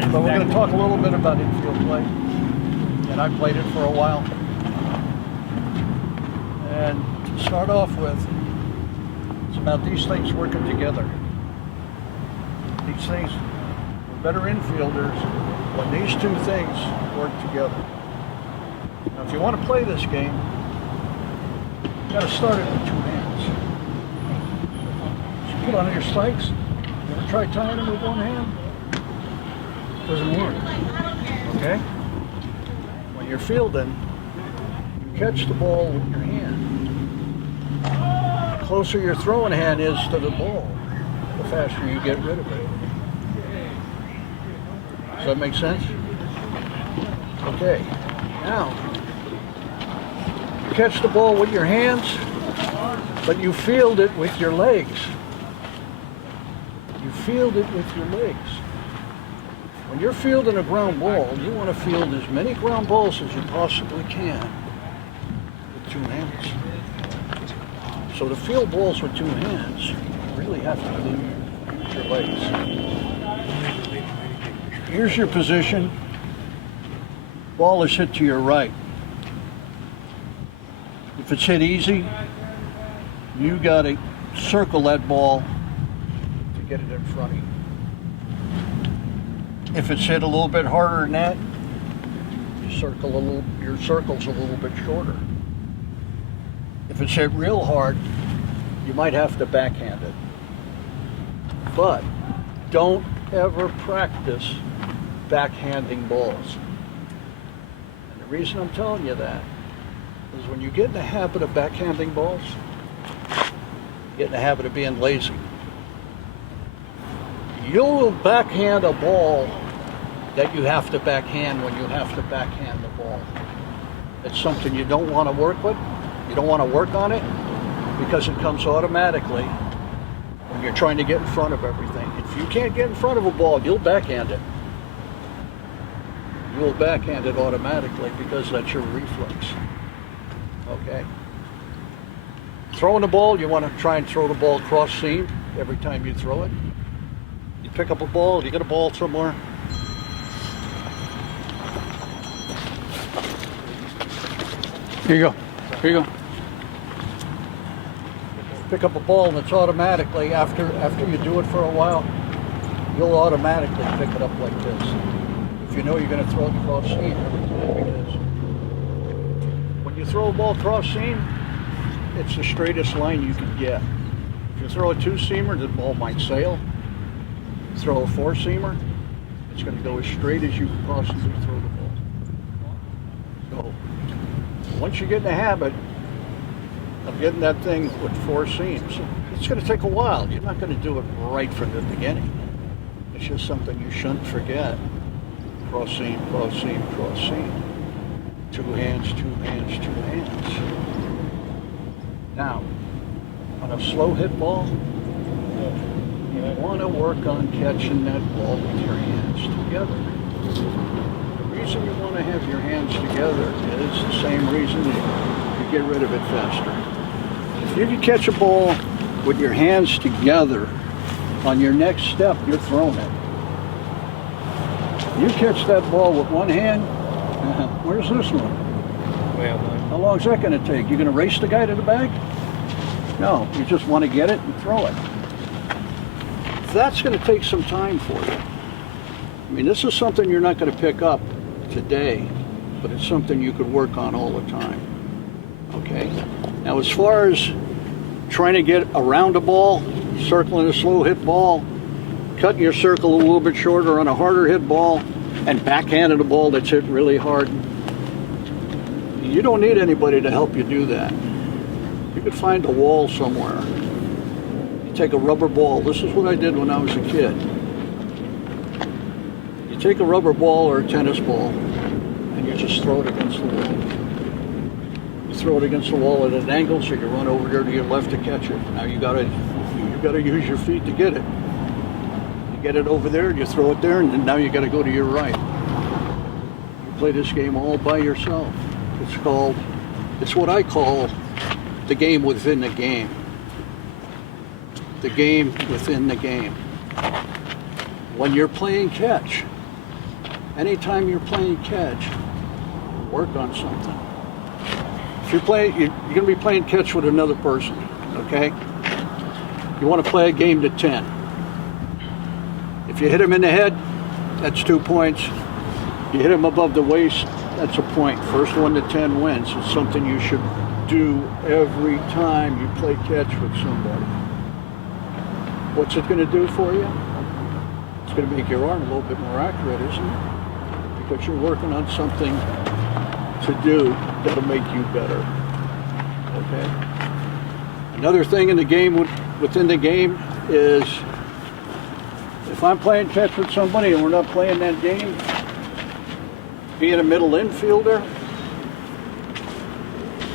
But we're going to talk a little bit about infield play. And I played it for a while. And to start off with, it's about these things working together. These things, we're better infielders when these two things work together. Now, if you want to play this game, you got to start it with two hands. So put on your spikes. You ever try tying them with one hand? Doesn't work. Okay? When you're fielding, you catch the ball with your hand. The closer your throwing hand is to the ball, the faster you get rid of it. Does that make sense? Okay. Now, you catch the ball with your hands, but you field it with your legs. You field it with your legs. When you're fielding a ground ball, you want to field as many ground balls as you possibly can with two hands. So to field balls with two hands, you really have to use your legs. Here's your position. Ball is hit to your right. If it's hit easy, you got to circle that ball to get it in front of you. If it's hit a little bit harder than that, your circle's a little bit shorter. If it's hit real hard, you might have to backhand it. But don't ever practice backhanding balls. And the reason I'm telling you that is when you get in the habit of backhanding balls, you get in the habit of being lazy. You'll backhand a ball that you have to backhand when you have to backhand the ball. It's something you don't want to work with. You don't want to work on it because it comes automatically when you're trying to get in front of everything. If you can't get in front of a ball, you'll backhand it. You'll backhand it automatically because that's your reflex. Okay? Throwing the ball, you want to try and throw the ball cross seam every time you throw it. You pick up a ball, you get a ball somewhere. Here you go. Here you go. Pick up a ball and it's automatically, after you do it for a while, you'll automatically pick it up like this. If you know you're going to throw it cross seam every time, because when you throw a ball cross seam, it's the straightest line you can get. If you throw a two-seamer, the ball might sail. Throw a four-seamer, it's going to go as straight as you can possibly throw the ball. So once you get in the habit of getting that thing with four seams, it's going to take a while. You're not going to do it right from the beginning. It's just something you shouldn't forget. Cross seam, cross seam, cross seam. Two hands, two hands, two hands. Now, on a slow hit ball, you want to work on catching that ball with your hands together. The reason you want to have your hands together is the same reason you get rid of it faster. If you can catch a ball with your hands together, on your next step, you're throwing it. You catch that ball with one hand, where's this one? How long is that going to take? You going to race the guy to the bag? No, you just want to get it and throw it. That's going to take some time for you. I mean, this is something you're not going to pick up today, but it's something you could work on all the time. Okay? Now, as far as trying to get around a ball, circling a slow hit ball, cutting your circle a little bit shorter on a harder hit ball, and backhanding a ball that's hit really hard, you don't need anybody to help you do that. You could find a wall somewhere. Take a rubber ball. This is what I did when I was a kid. You take a rubber ball or a tennis ball and you just throw it against the wall. You throw it against the wall at an angle, so you run over there to your left to catch it. Now you gotta use your feet to get it. You get it over there and you throw it there, and then now you gotta go to your right. You play this game all by yourself. It's what I call the game within the game. The game within the game. When you're playing catch, anytime you're playing catch, work on something. If you're going to be playing catch with another person, okay? You want to play a game to 10. If you hit him in the head, that's 2 points. You hit him above the waist, that's a point. First 1 to 10 wins. It's something you should do every time you play catch with somebody. What's it going to do for you? It's going to make your arm a little bit more accurate, isn't it? Because you're working on something to do that'll make you better. Okay? Another thing in the game, within the game, is if I'm playing catch with somebody and we're not playing that game, being a middle infielder,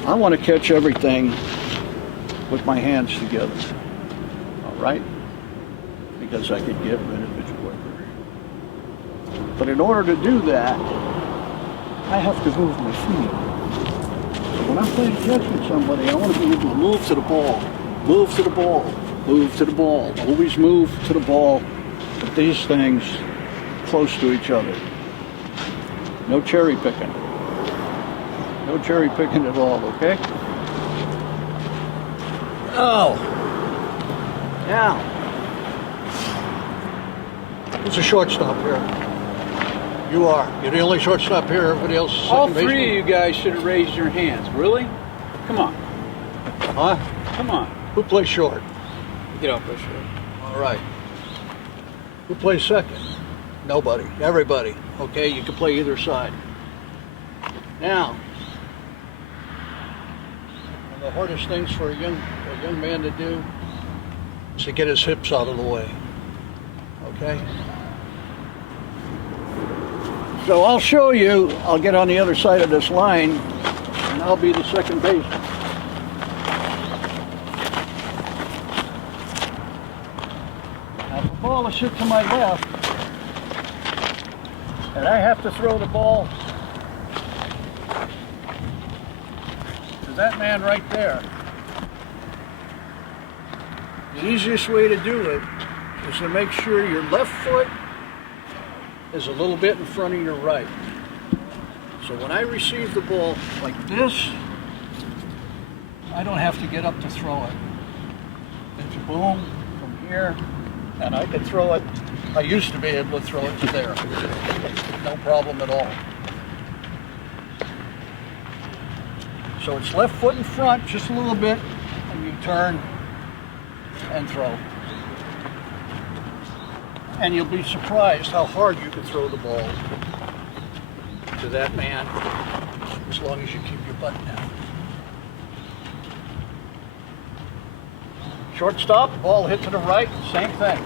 I want to catch everything with my hands together. All right? Because I could get rid of it quicker. But in order to do that, I have to move my feet. So when I'm playing catch with somebody, I want to be able to move to the ball, move to the ball, move to the ball. Always move to the ball. Put these things close to each other. No cherry picking. No cherry picking at all, okay? Oh. Now. Who's a shortstop here? You are. You're the only shortstop here. Everybody else is All second three baseman? of you guys should have raised your hands. Really? Come on. Huh? Come on. Who plays short? Get off this short. All right. Who plays second? Nobody. Everybody. Okay, you can play either side. Now, one of the hardest things for a young man to do is to get his hips out of the way. Okay? So I'll show you. I'll get on the other side of this line, and I'll be the second baseman. Now, the ball is hit to my left, and I have to throw the ball to that man right there. The easiest way to do it is to make sure your left foot is a little bit in front of your right. So when I receive the ball like this, I don't have to get up to throw it. It's boom from here, and I can throw it. I used to be able to throw it to there. No problem at all. So it's left foot in front just a little bit, and you turn and throw. And you'll be surprised how hard you can throw the ball to that man as long as you keep your butt down. Shortstop, ball hit to the right, same thing.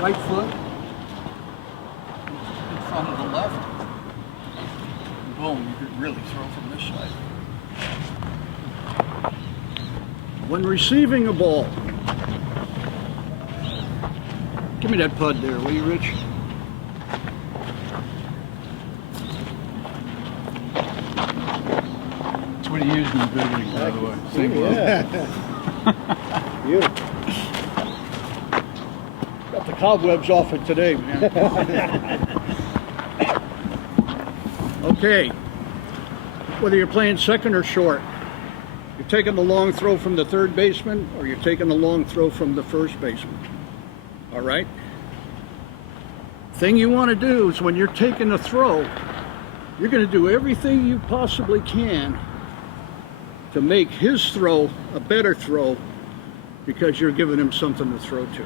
Right foot in front of the left. And boom, you could really throw from this side. When receiving a ball, give me that pud there, will you, Rich? That's what he used in the beginning, by the way. Same You. Got the cobwebs off it today, man. Okay. Whether you're playing second or short, you're taking the long throw from the third baseman or you're taking the long throw from the first baseman. All right? Thing you want to do is when you're taking a throw, you're going to do everything you possibly can to make his throw a better throw because you're giving him something to throw to.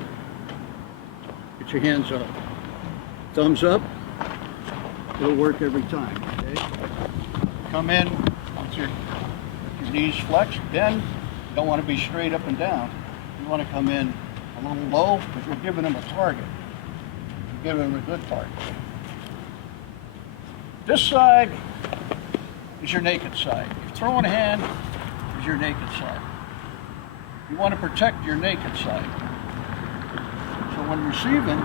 Get your hands up. Thumbs up. It'll work every time, okay? Come in with your knees flexed. Then you don't want to be straight up and down. You want to come in a little low because you're giving him a target. You're giving him a good target. This side is your naked side. Your throwing hand is your naked side. You want to protect your naked side. So when receiving,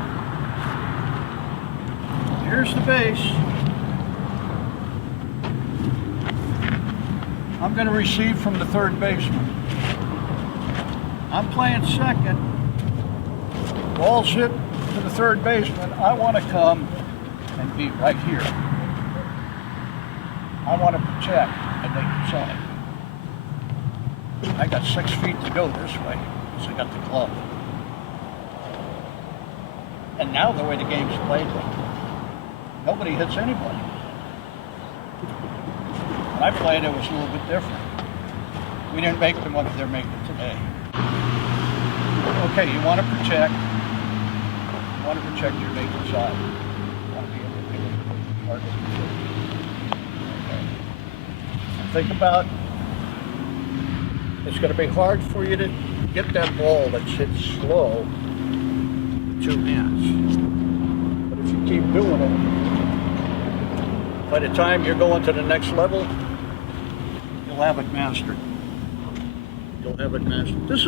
here's the base. I'm going to receive from the third baseman. I'm playing second. Ball's hit to the third baseman. I want to come and be right here. I want to protect and they decide. I got 6 feet to go this way because I got the glove. And now the way the game's played, nobody hits anybody. When I played, it was a little bit different. We didn't make them what they're making today. Okay, you want to protect. You want to protect your naked side. You want to be able to pick a target. Okay. And think about, it's going to be hard for you to get that ball that's hit slow with 2 hands. But if you keep doing it, by the time you're going to the next level, you'll have it mastered. You'll have it mastered. This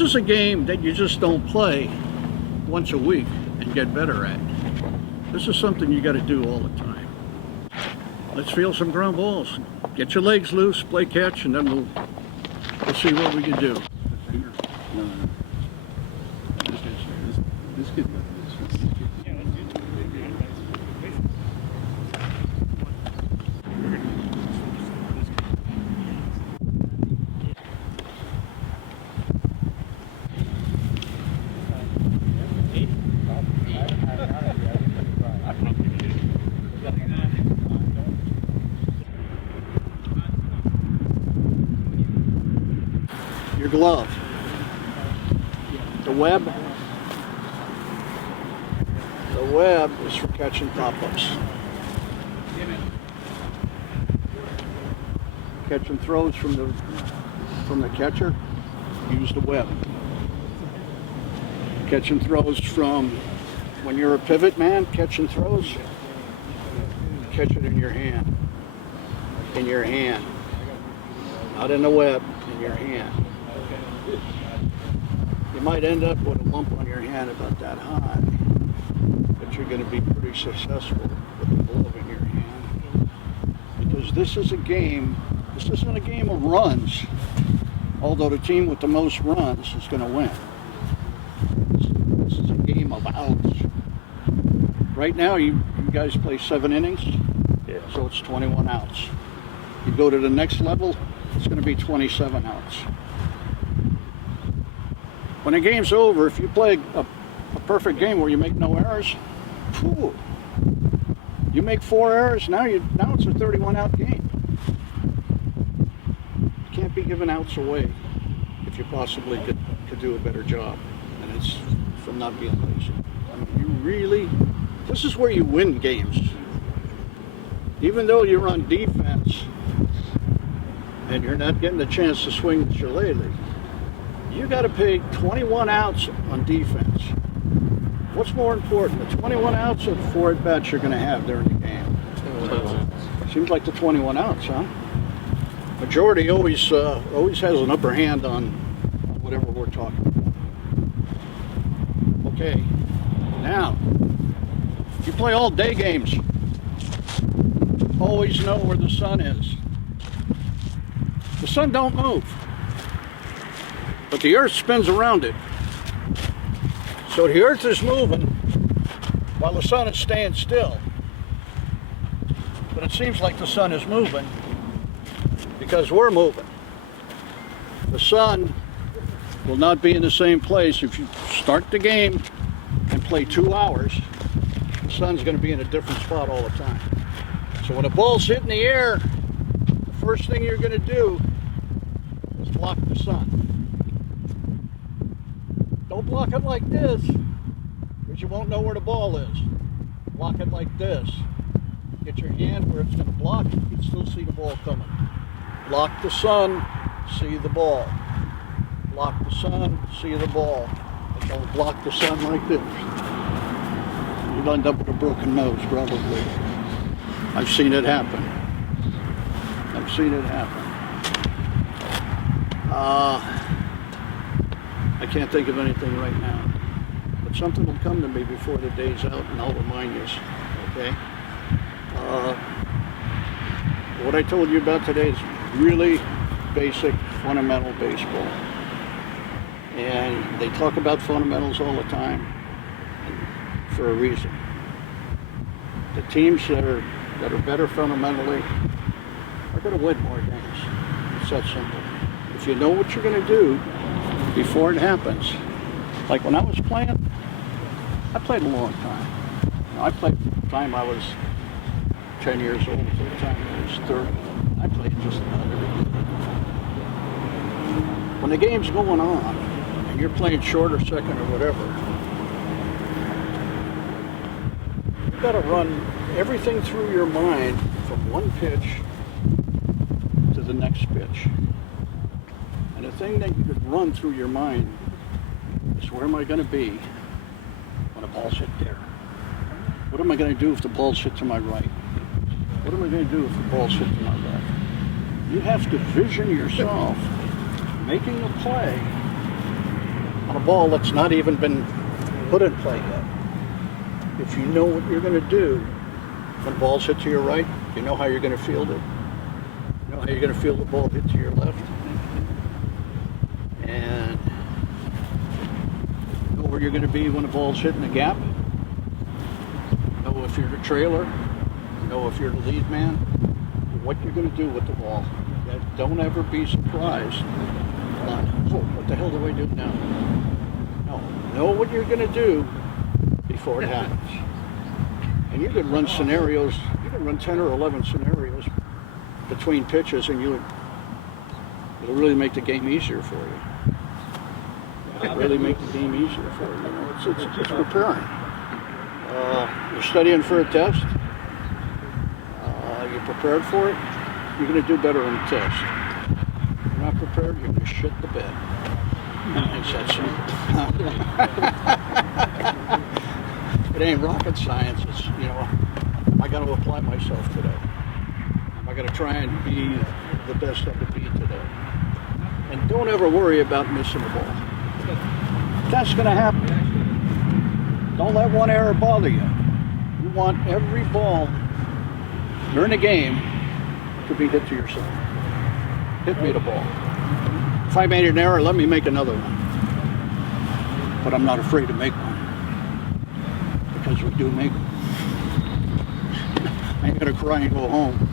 is a game that you just don't play once a week and get better at. This is something you got to do all the time. Let's feel some ground balls. Get your legs loose, play catch, and then we'll see what we can do. No. This kid. Your glove. The web is for catching pop-ups. Catching throws from the catcher, use the web. Catching throws from when you're a pivot man, catching throws, catch it in your hand. In your hand. Not in the web, in your hand. You might end up with a lump on your hand about that high, but you're going to be pretty successful with the glove in your hand. Because this is a game, this isn't a game of runs, although the team with the most runs is going to win. This is a game of outs. Right now, you guys play 7 innings, Yeah. so it's 21 outs. You go to the next level, it's going to be 27 outs. When the game's over, if you play a perfect game where you make no errors, whew, you make 4 errors, now it's a 31-out game. You can't be giving outs away if you possibly could do a better job, and it's from not being lazy. I mean, this is where you win games. Even though you're on defense and you're not getting the chance to swing the shillelagh, you got to pay 21 outs on defense. What's more important, the 21 outs or the 4 at-bats you're going to have during the game? Seems like the 21 outs, huh? Majority always has an upper hand on whatever we're talking about. Okay, now, you play all day games. Always know where the sun is. The sun don't move, but the earth spins around it. So the earth is moving while the sun is staying still. But it seems like the sun is moving because we're moving. The sun will not be in the same place. If you start the game and play 2 hours, the sun's going to be in a different spot all the time. So when a ball's hitting the air, the first thing you're going to do is block the sun. Don't block it like this, because you won't know where the ball is. Block it like this. Get your hand where it's going to block, you can still see the ball coming. Block the sun, see the ball. Block the sun, see the ball. But don't block the sun like this. You'll end up with a broken nose, probably. I've seen it happen. I've seen it happen. I can't think of anything right now, but something will come to me before the day's out, and I'll remind you. Okay. What I told you about today is really basic, fundamental baseball, and they talk about fundamentals all the time for a reason. The teams that are better fundamentally are going to win more games. It's that simple. If you know what you're going to do before it happens. Like when I was playing, I played a long time. I played from the time I was 10 years old to the time I was 30. I played just about every day. When the game's going on and you're playing short or second or whatever, you've got to run everything through your mind from one pitch to the next pitch. And the thing that you could run through your mind is, where am I going to be when the ball's hit there? What am I going to do if the ball's hit to my right? What am I going to do if the ball's hit to my left? You have to vision yourself making a play on a ball that's not even been put in play yet. If you know what you're going to do when the ball's hit to your right, you know how you're going to field it. You know how you're going to field the ball hit to your left. And you know where you're going to be when the ball's hitting the gap. You know if you're the trailer. You know if you're the lead man. What you're going to do with the ball. Don't ever be surprised on, oh, what the hell do I do now? No, know what you're going to do before it happens. And you can run scenarios, you can run 10 or 11 scenarios between pitches, and it'll really make the game easier for you. It'll really make the game easier for you. You know, it's preparing. You're studying for a test. You're prepared for it. You're going to do better on the test. If you're not prepared, you're going to shit the bed. It's that simple. It ain't rocket science. It's, you know, am I going to apply myself today? Am I going to try and be the best I can be today? And don't ever worry about missing a ball. That's going to happen. Don't let one error bother you. You want every ball during the game to be hit to yourself. Hit me the ball. If I made an error, let me make another one. But I'm not afraid to make one. Because we do make them. I ain't gonna cry and go home.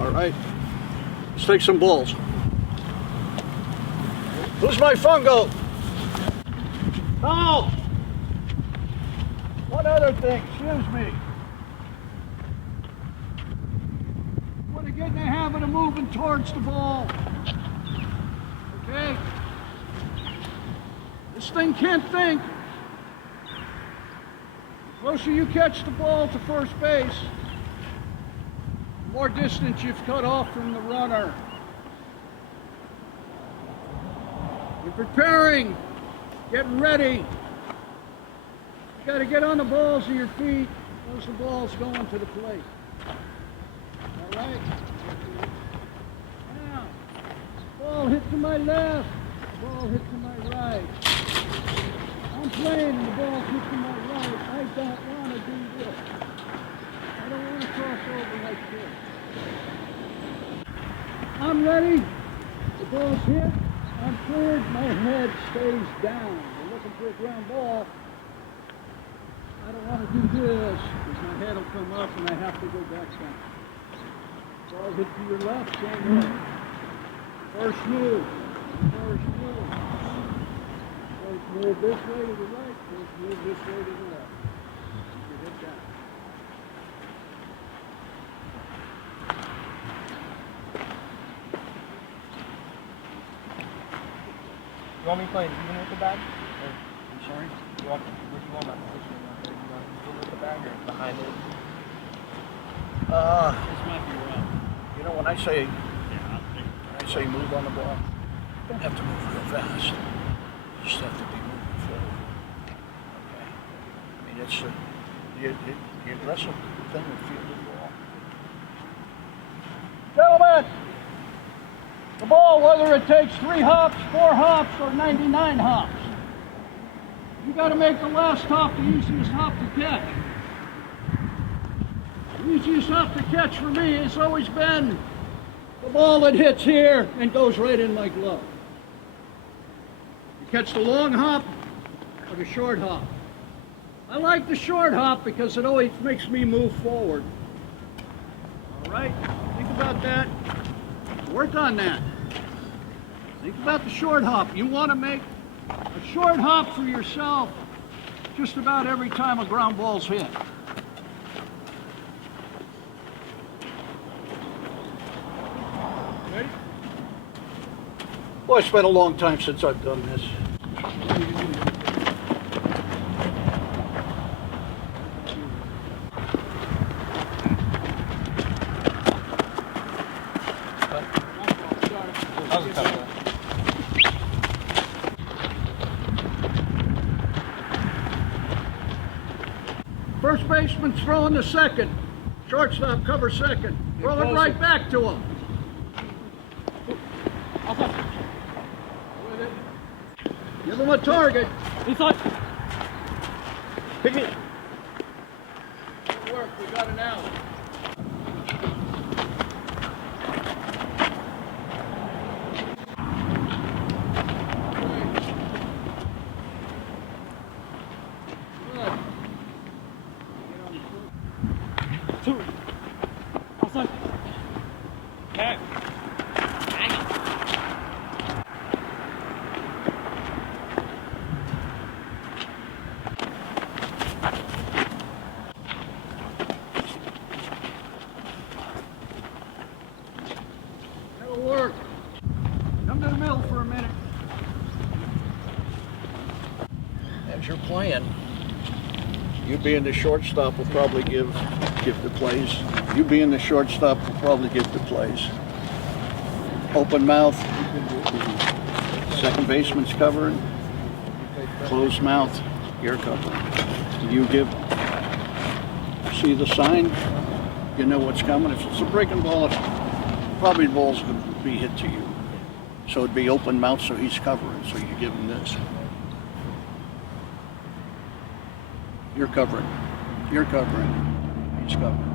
All right, let's take some balls. Who's my fungo? Oh! One other thing, excuse me. Get in the habit of moving towards the ball. Okay? This thing can't think. The closer you catch the ball to first base, the more distance you've cut off from the runner. You're preparing, getting ready. You got to get on the balls of your feet as the ball's going to the plate. All right. Now, ball hit to my left, ball hit to my right. I'm playing and the ball hit to my right. I don't want to do this. I don't want to cross over like this. I'm ready. The ball's hit. I'm cleared. My head stays down. I'm looking for a ground ball. I don't want to do this because my head will come up and I have to go back down. Ball hit to your left, same way. First move. First move. First move this way to the right. First move this way to the left. Keep your head down. You want me playing even with the bag? I'm sorry? You want my position? You want even with the bag or behind it? This might be wrong. You know, when I say move on the ball, you don't have to move real fast. You just have to be moving forward. Okay? I mean, it's the aggressive thing with fielding the ball. Gentlemen, the ball, whether it takes 3 hops, 4 hops, or 99 hops, you got to make the last hop the easiest hop to catch. The easiest hop to catch for me has always been the ball that hits here and goes right in my glove. You catch the long hop or the short hop. I like the short hop because it always makes me move forward. All right, think about that. Work on that. Think about the short hop. You want to make a short hop for yourself just about every time a ground ball's hit. Ready? Well, it's been a long time since I've done this. First baseman's throwing to second. Shortstop covers second. Throw it right back to him. Give him a target. Inside. Pick it. Good work. We got an out. Two. Outside. Back. That'll work. Come to the middle for a minute. As you're playing, you being the shortstop will probably give the plays. You being the shortstop will probably give the plays. Open mouth. Second baseman's covering. Closed mouth. You're covering. You see the sign. You know what's coming. If it's a breaking ball, probably the ball's going to be hit to you. So it'd be open mouth, so he's covering. So you give him this. You're covering. You're covering. He's covering.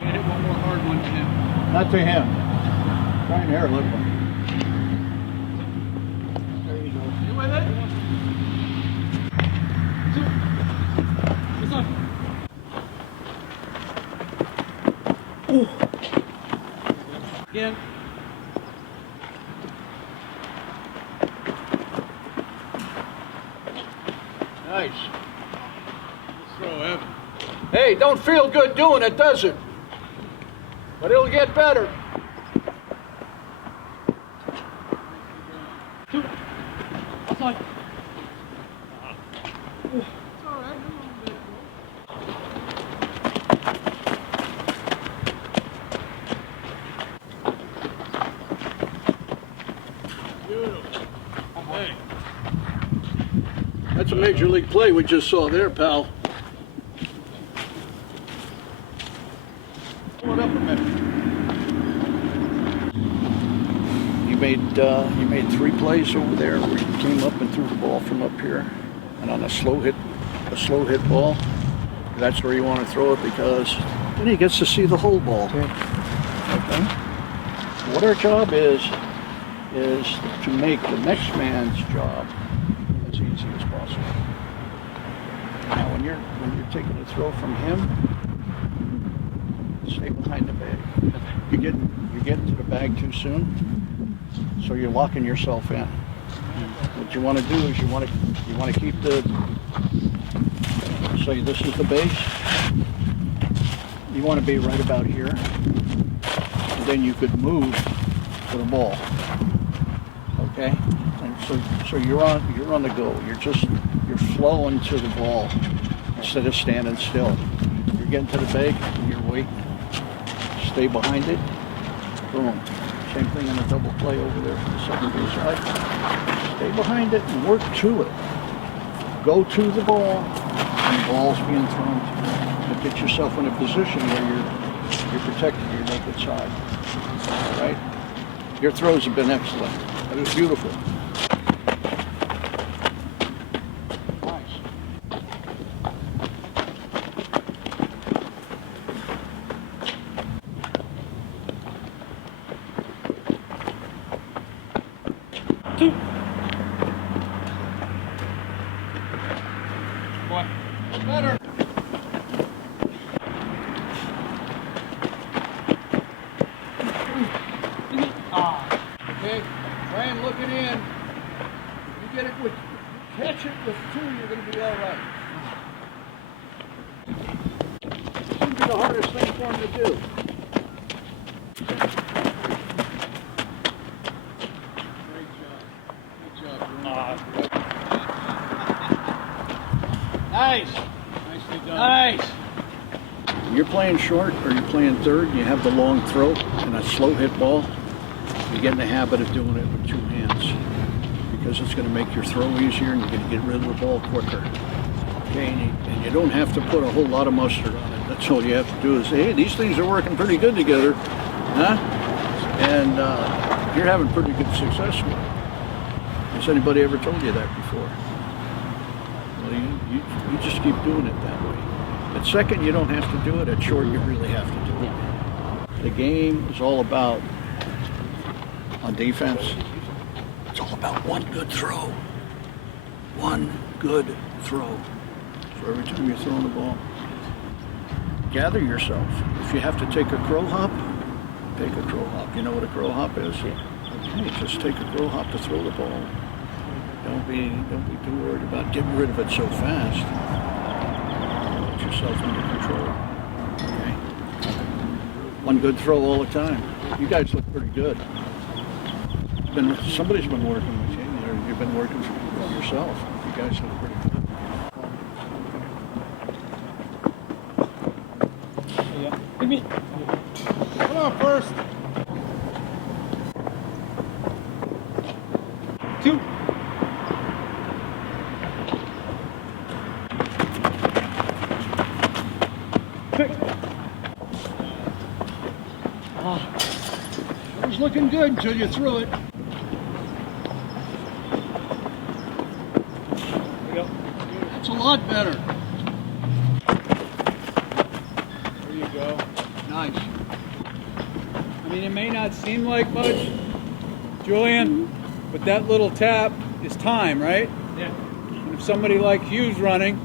Hit one more hard one to him. Not to him. Try and hair lift him. There you go. You with it? Two. Inside. Ooh. Again. Nice. Throw heavy. Hey, don't feel good doing it, does it? But it'll get better. Two. Outside. It's all right. Beautiful. Hey. That's a major league play we just saw there, pal. Pull it up a minute. You made 3 plays over there where you came up and threw the ball from up here, and on a slow hit ball. That's where you want to throw it because then he gets to see the whole ball. Okay. What our job is to make the next man's job as easy as possible. Now, when you're taking a throw from him, stay behind the bag. You get to the bag too soon, so you're locking yourself in. What you want to do is you want to keep the. Say this is the base. You want to be right about here, and then you could move to the ball. Okay, and so you're on the go. You're flowing to the ball instead of standing still. You're getting to the bag. You're waiting. Stay behind it. Boom. Same thing on a double play over there for the second base side. Stay behind it and work to it. Go to the ball, and the ball's being thrown to you. But get yourself in a position where you're protecting your naked side. All right? Your throws have been excellent. That was beautiful. 2. Boy. Better. Okay, Brian looking in. You get it with, catch it with 2, you're going to be all right. Shouldn't be the hardest thing for him to do. Nice. Nicely done. Nice. You're playing short or you're playing third, you have the long throw and a slow hit ball, you get in the habit of doing it with 2 hands because it's going to make your throw easier and you're going to get rid of the ball quicker. Okay, and you don't have to put a whole lot of mustard on it. That's all you have to do is say, hey, these things are working pretty good together, huh? And you're having pretty good success with it. Has anybody ever told you that before? Well, you just keep doing it that way. At second, you don't have to do it. At short, you really have to do it. The game is all about, on defense, it's all about one good throw. One good throw. So every time you're throwing the ball, gather yourself. If you have to take a crow hop, take a crow hop. You know what a crow hop is? Okay, just take a crow hop to throw the ball. Don't be too worried about getting rid of it so fast. Put yourself under control. Okay. One good throw all the time. You guys look pretty good. Somebody's been working with you, or you've been working yourself. You guys look pretty good. Yeah. Give me. Come on, first. 2. It was looking good until you threw it. There you go. That's a lot better. There you go. Nice. I mean, it may not seem like much, Julian, but that little tap is time, right? Yeah. And if somebody like Hughes running,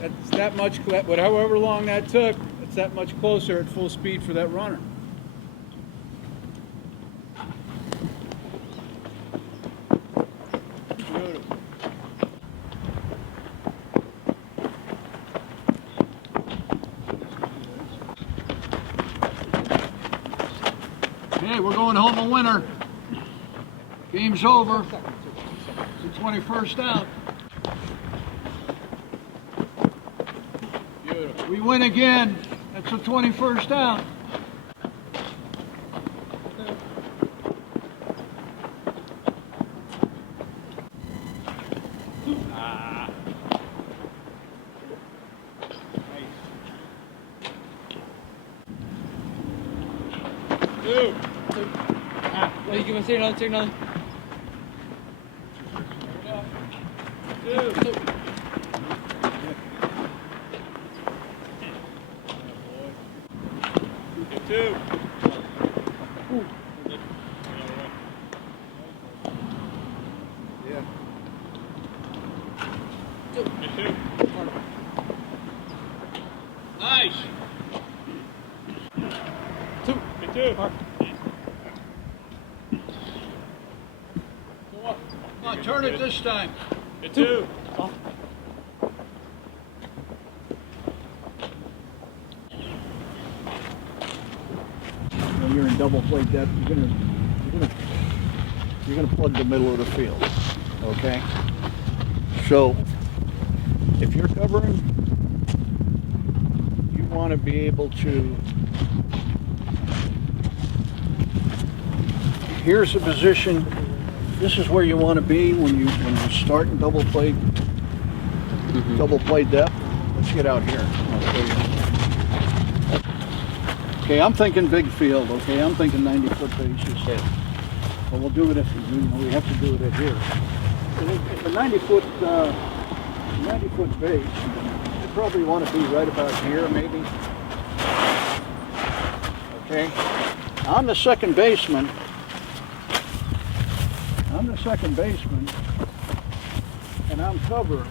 that's that much, however long that took, it's that much closer at full speed for that runner. Beautiful. Hey, we're going home a winner. Game's over. It's the 21st out. Beautiful. We win again. That's the 21st out. Two. Wait, you want to take another? Take another. Two. Two. Yeah. Two. Nice. Two. Two. Come on, turn it this time. Two. When you're in double play depth, you're gonna plug the middle of the field. Okay? So if you're covering, you want to be able to. Here's the position. This is where you want to be when you start in double play depth. Let's get out here. I'll show you. Okay, I'm thinking big field. Okay, I'm thinking 90-foot bases. Yeah. But we'll do it if we have to do it at here. If a 90-foot base, you probably want to be right about here, maybe. Okay. I'm the second baseman. I'm the second baseman, and I'm covering.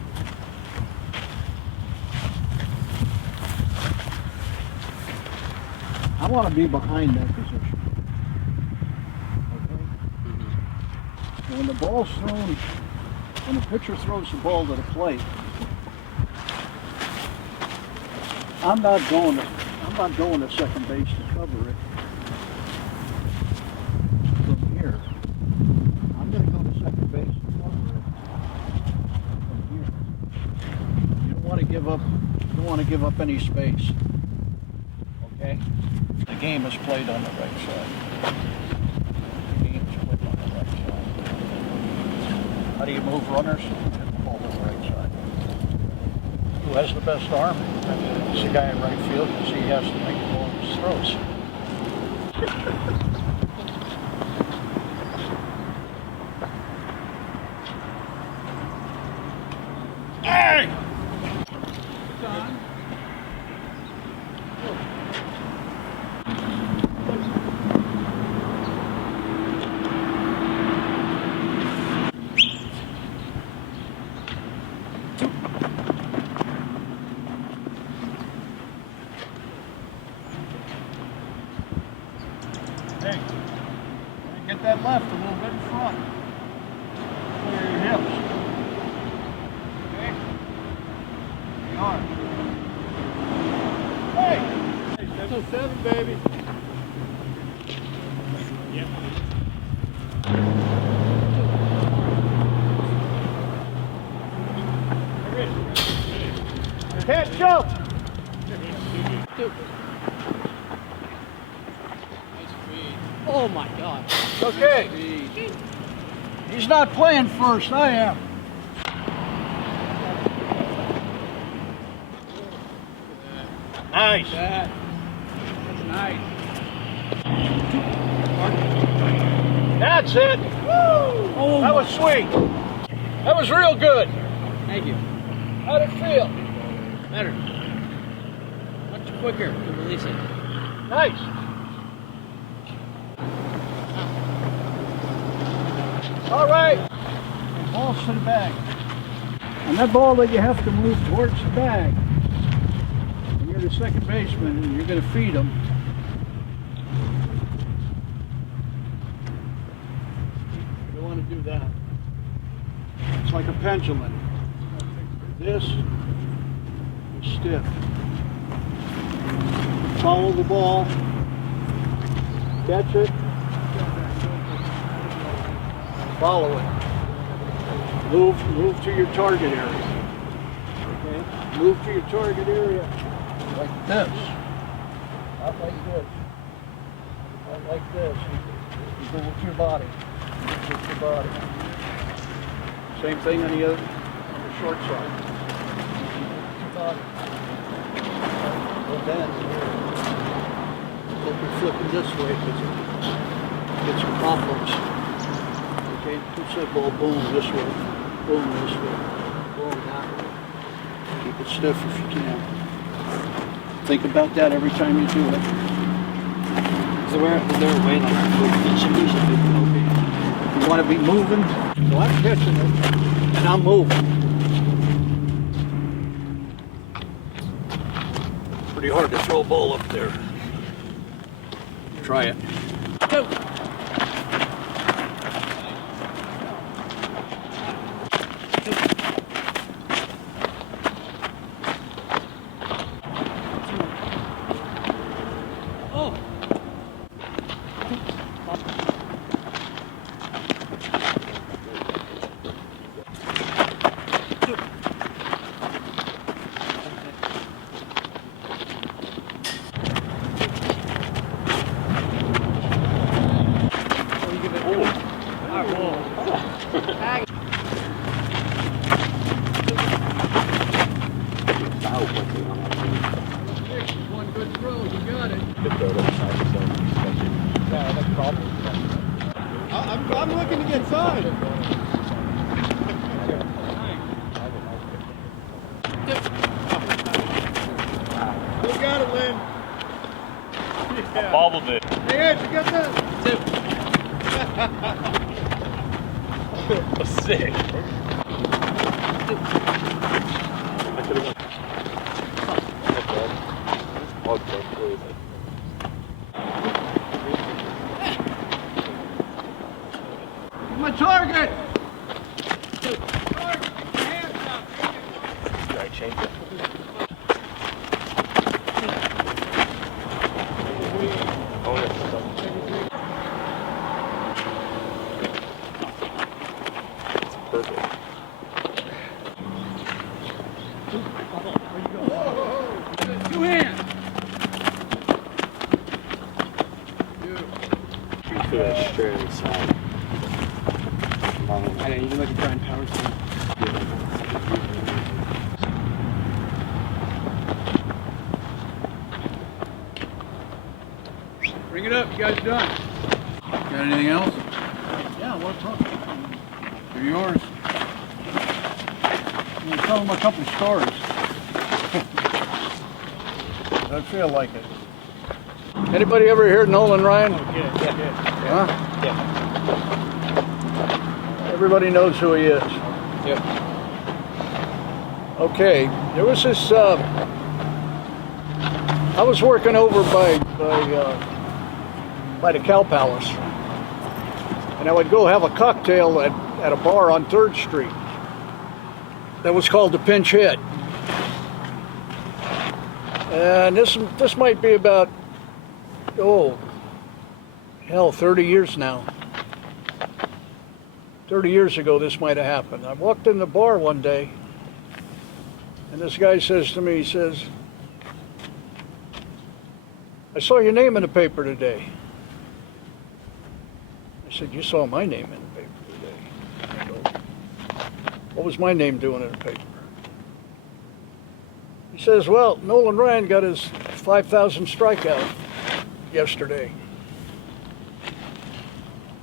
I want to be behind that position. Okay? And when the ball's thrown, when the pitcher throws the ball to the plate, I'm not going to second base to cover it. From here, I'm going to go to second base to cover it. From here, you don't want to give up any space. Okay? The game is played on the right side. The game is played on the right side. How do you move runners? Hit the ball to the right side. Who has the best arm? It's the guy in right field because he has to make all his throws. Hey! Son. Hey, get that left a little bit in front. Clear your hips. Okay? There you are. Hey! Hey, 707, baby. Yep. Can't jump! Oh my God. Okay. He's not playing first, I am. Nice. That's nice. That's it. Woo! Oh That was sweet. That was real good. Thank you. How'd it feel? Better. Much quicker to release it. Nice. All right. And balls to the bag. And that ball that you have to move towards the bag. And you're the second baseman and you're going to feed him. You don't want to do that. It's like a pendulum. This is stiff. Follow the ball. Catch it. Follow it. Move to your target area. Okay? Move to your target area. Like this. Not like this. Not like this. You go with your body. With your body. Same thing on the short side. With your body. Well then, hope you're flipping this way because you get some problems. Okay, push that ball boom this way, boom this way, boom that way. Keep it stiff if you can. Think about that every time you do it. Is there a way like each of these should be okay? You want to be moving? So I'm catching it, and I'm moving. Pretty hard to throw a ball up there. Try it. Go. One good throw, you got it. I'm looking to get signed. You got it, Lynn. Bobbled it. Hey, Ed, you got that? Sick. My target! Two hands. Feel that straight inside. I know, you can like a grind power too. Bring it up. You guys done? Got anything else? Yeah, what's up? They're yours. I'm gonna tell them a couple stories. I feel like it. Anybody ever hear Nolan Ryan? Huh? Yeah. Everybody knows who he is. Yep. Okay, there was this. I was working over by the Cow Palace, and I would go have a cocktail at a bar on 3rd Street. That was called the Pinch Hit. And this might be about 30 years now. 30 years ago, this might have happened. I walked in the bar one day, and this guy says to me, he says, "I saw your name in the paper today." I said, "You saw my name in the paper today?" I go, "What was my name doing in the paper?" He says, "Well, Nolan Ryan got his 5,000 strikeout yesterday."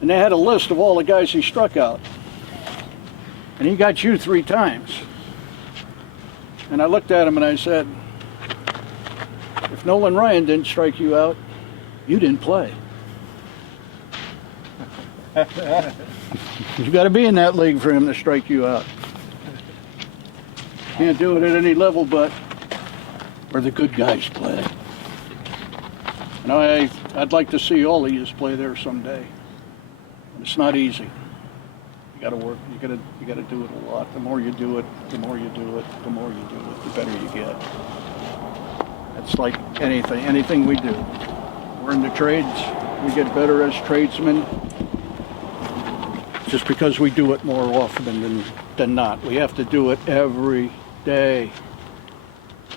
And they had a list of all the guys he struck out. And he got you 3 times. And I looked at him and I said, "If Nolan Ryan didn't strike you out, you didn't play." You got to be in that league for him to strike you out. Can't do it at any level but where the good guys play. And I'd like to see all of you play there someday. It's not easy. You got to work. You got to do it a lot. The more you do it, the more you do it, the more you do it, the better you get. It's like anything we do. We're in the trades. We get better as tradesmen just because we do it more often than not. We have to do it every day.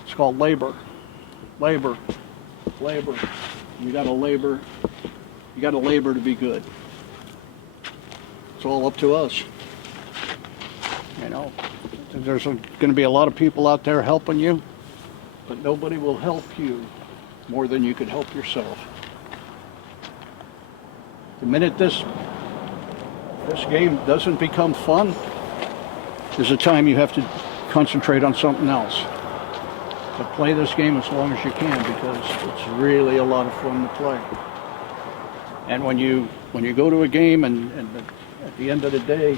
It's called labor. Labor. You got to labor. You got to labor to be good. It's all up to us. You know, there's going to be a lot of people out there helping you, but nobody will help you more than you could help yourself. The minute this game doesn't become fun, there's a time you have to concentrate on something else. But play this game as long as you can, because it's really a lot of fun to play. And when you go to a game and at the end of the day,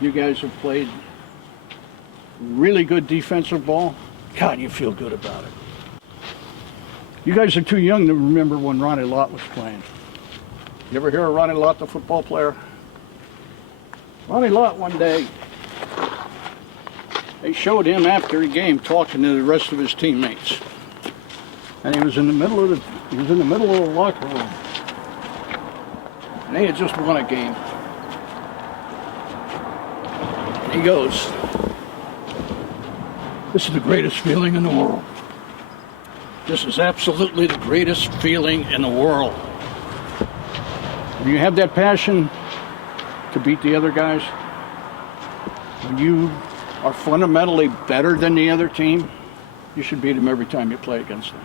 you guys have played really good defensive ball, God, you feel good about it. You guys are too young to remember when Ronnie Lott was playing. You ever hear of Ronnie Lott, the football player? Ronnie Lott, one day, they showed him after a game talking to the rest of his teammates. And he was in the middle of the locker room. And they had just won a game. And he goes, "This is the greatest feeling in the world. This is absolutely the greatest feeling in the world." When you have that passion to beat the other guys, when you are fundamentally better than the other team, you should beat them every time you play against them.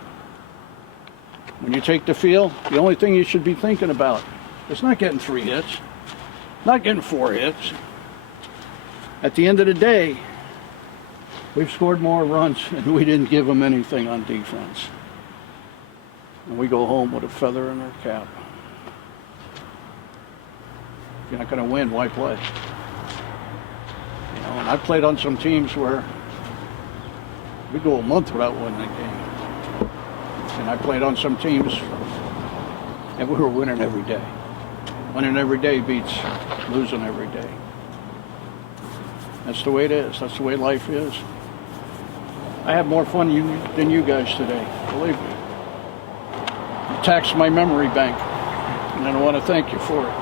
When you take the field, the only thing you should be thinking about is not getting 3 hits, not getting 4 hits. At the end of the day, we've scored more runs and we didn't give them anything on defense. And we go home with a feather in our cap. If you're not going to win, why play? And I played on some teams where we go a month without winning a game. And I played on some teams and we were winning every day. Winning every day beats losing every day. That's the way it is. That's the way life is. I had more fun than you guys today, believe me. You taxed my memory bank, and I want to thank you for it.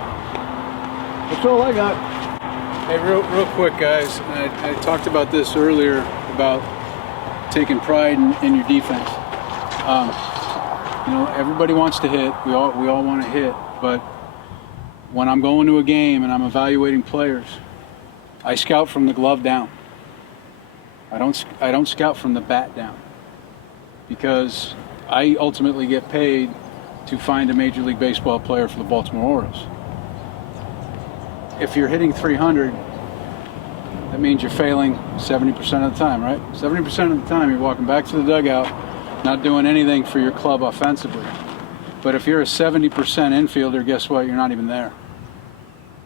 That's all I got. Hey, real quick, guys. I talked about this earlier about taking pride in your defense. You know, everybody wants to hit. We all want to hit. But when I'm going to a game and I'm evaluating players, I scout from the glove down. I don't scout from the bat down, because I ultimately get paid to find a Major League Baseball player for the Baltimore Orioles. If you're hitting 300, that means you're failing 70% of the time, right? 70% of the time you're walking back to the dugout, not doing anything for your club offensively. But if you're a 70% infielder, guess what? You're not even there.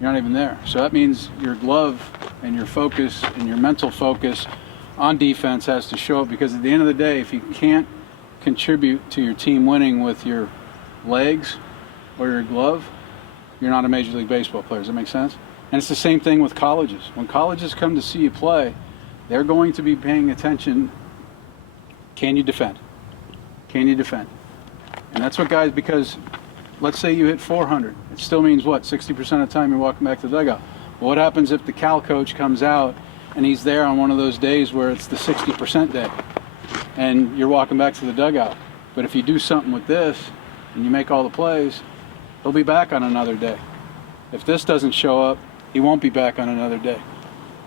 You're not even there. So that means your glove and your focus and your mental focus on defense has to show up, because at the end of the day, if you can't contribute to your team winning with your legs or your glove, you're not a Major League Baseball player. Does that make sense? And it's the same thing with colleges. When colleges come to see you play, they're going to be paying attention. Can you defend? Can you defend? And that's what guys, because let's say you hit 400. It still means what? 60% of the time you're walking back to the dugout. Well, what happens if the Cal coach comes out and he's there on one of those days where it's the 60% day and you're walking back to the dugout? But if you do something with this and you make all the plays, he'll be back on another day. If this doesn't show up, he won't be back on another day.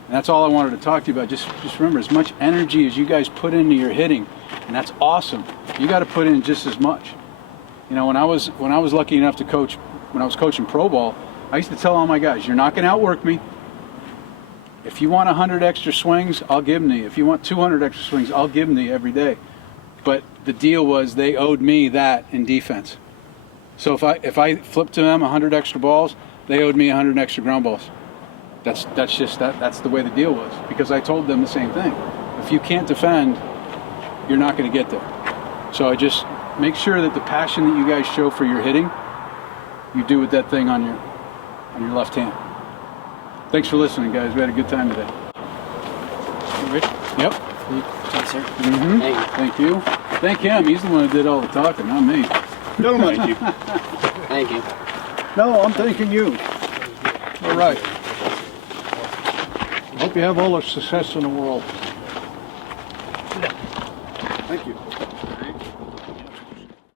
And that's all I wanted to talk to you about. Just remember, as much energy as you guys put into your hitting, and that's awesome, you got to put in just as much. You know, when I was lucky enough to coach, when I was coaching pro ball, I used to tell all my guys, you're not going to outwork me. If you want 100 extra swings, I'll give them to you. If you want 200 extra swings, I'll give them to you every day. But the deal was they owed me that in defense. So if I flipped to them 100 extra balls, they owed me 100 extra ground balls. That's the way the deal was, because I told them the same thing. If you can't defend, you're not going to get there. So I just make sure that the passion that you guys show for your hitting, you do with that thing on your left hand. Thanks for listening, guys. We had a good time today. Rich? Yep. Thanks, sir. Mm-hmm. Thank you. Thank him. He's the one who did all the talking, not me. Don't thank you. Thank you. No, I'm thanking you. All right. Hope you have all the success in the world. Thank you.